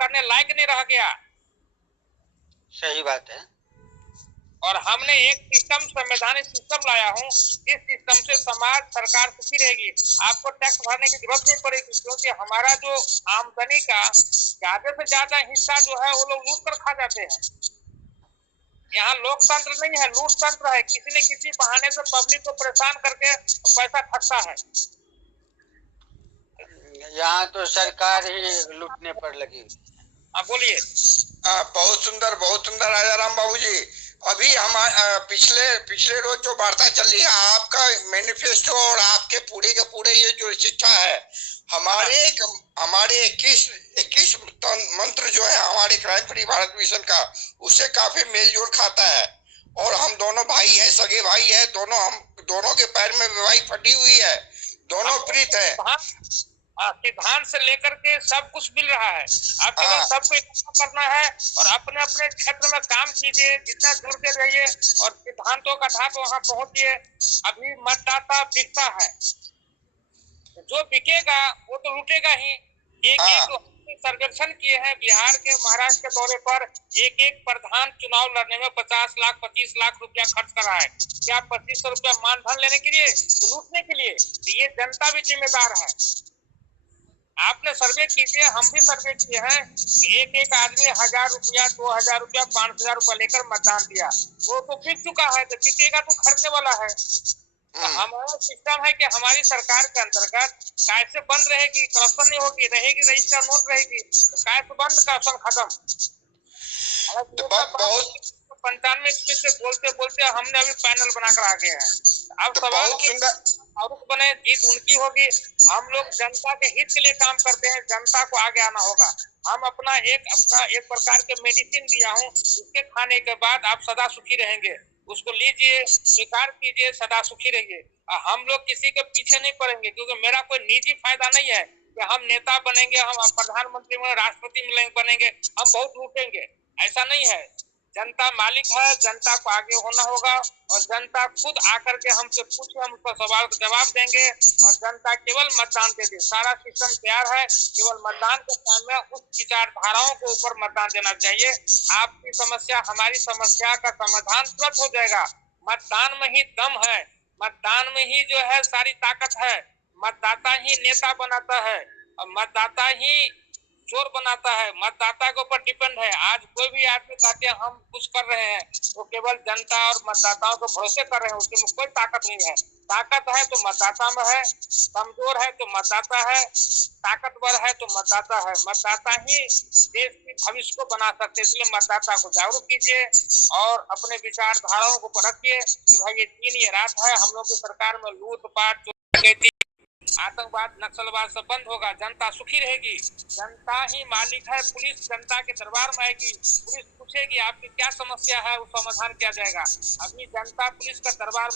करने लायक नहीं रह गया। सही बात है। और हमने एक सिस्टम, संवैधानिक सिस्टम लाया हूँ, इस सिस्टम से समाज, सरकार सुखी रहेगी। आपको टैक्स भरने की जरूरत नहीं पड़ेगी, क्योंकि हमारा जो आमदनी का ज्यादा से ज्यादा हिस्सा जो है वो लोग लूट कर खा जाते हैं। यहाँ लोकतंत्र नहीं है, लूट तंत्र है। किसी न किसी बहाने से पब्लिक को परेशान करके पैसा ठगता है। यहाँ तो सरकार ही लूटने पर लगी। आप बोलिए। बहुत सुंदर, बहुत सुंदर राजाराम बाबू जी। अभी हम पिछले रोज जो वार्ता चल रही है, आपका मैनिफेस्टो और आपके पूरे के पूरे ये जो शिक्षा है, हमारे 21 मंत्र जो है हमारे क्राइम फ्री भारत मिशन का, उससे काफी मेल जोल खाता है। और हम दोनों भाई हैं, सगे भाई है दोनों, हम दोनों के पैर में विवाही फटी हुई है, दोनों प्रीत है। सिद्धांत से लेकर के सब कुछ मिल रहा है। आप केवल सबको इकट्ठा करना है और अपने अपने क्षेत्र में काम कीजिए, जितना जुड़ते रहिए और सिद्धांतों का धात वहां पहुंचिए। अभी मतदाता बिकता है, जो बिकेगा वो तो लूटेगा ही। एक सर्वेक्षण किए हैं बिहार के, महाराष्ट्र के दौरे पर, एक प्रधान चुनाव लड़ने में 50 लाख 25 लाख रुपया खर्च कर रहा है। क्या 2500 रुपया मानधन लेने के लिए, तो लूटने के लिए? ये जनता भी जिम्मेदार है। आपने सर्वे कीजिए, हम भी सर्वे किए हैं। एक आदमी 1000 रुपया, 2000 रुपया, 5000 रुपया लेकर मतदान दिया, वो तो बिक चुका है, तो बिकेगा तो खरीदने वाला है। तो हमारा सिस्टम है कि हमारी सरकार के अंतर्गत कैसे बंद रहेगी, करप्शन नहीं होगी, रहेगी रजिस्टर नोट रहेगी, तो कैसे बंद, करप्शन खत्म। 95 ईस्वी से बोलते बोलते हमने अभी पैनल बनाकर आ गए हैं। अब सवाल बने, जीत उनकी होगी। हम लोग जनता के हित के लिए काम करते हैं, जनता को आगे आना होगा। हम अपना एक प्रकार के मेडिसिन दिया हूँ, उसके खाने के बाद आप सदा सुखी रहेंगे। उसको लीजिए, स्वीकार कीजिए, सदा सुखी रहिए। हम लोग किसी के पीछे नहीं पड़ेंगे, क्योंकि मेरा कोई निजी फायदा नहीं है कि हम नेता बनेंगे, हम प्रधानमंत्री बनेंगे, राष्ट्रपति बनेंगे, हम बहुत लूटेंगे। ऐसा नहीं है। जनता मालिक है, जनता को आगे होना होगा और जनता खुद आकर के हमसे पूछे, हम उसका सवाल का जवाब देंगे और जनता केवल मतदान दे दे। सारा सिस्टम तैयार है, केवल मतदान के टाइम में उस विचारधाराओं के ऊपर मतदान देना चाहिए। आपकी समस्या, हमारी समस्या का समाधान तुरंत हो जाएगा। मतदान में ही दम है, मतदान में ही जो है सारी ताकत है। मतदाता ही नेता बनाता है और मतदाता ही चोर बनाता है। मतदाता के ऊपर डिपेंड है। आज कोई भी आदमी कहते हैं हम कुछ कर रहे हैं, वो केवल जनता और मतदाताओं को भरोसे कर रहे हैं, उसमें कोई ताकत नहीं है। ताकत है तो मतदाता में है, कमजोर है तो मतदाता है, ताकतवर है तो मतदाता है। मतदाता ही देश की भविष्य को बना सकते, इसलिए मतदाता को जागरूक कीजिए और अपने विचारधाराओं को परखिए कि भाई ये दिन ये रात है, हम लोग की सरकार में लूटपाट, आतंकवाद, नक्सलवाद सब बंद होगा, जनता सुखी रहेगी। जनता ही मालिक है। पुलिस जनता के दरबार में आएगी, पुलिस पूछेगी आपकी क्या समस्या है, वो समाधान किया जाएगा। अभी जनता पुलिस का दरबार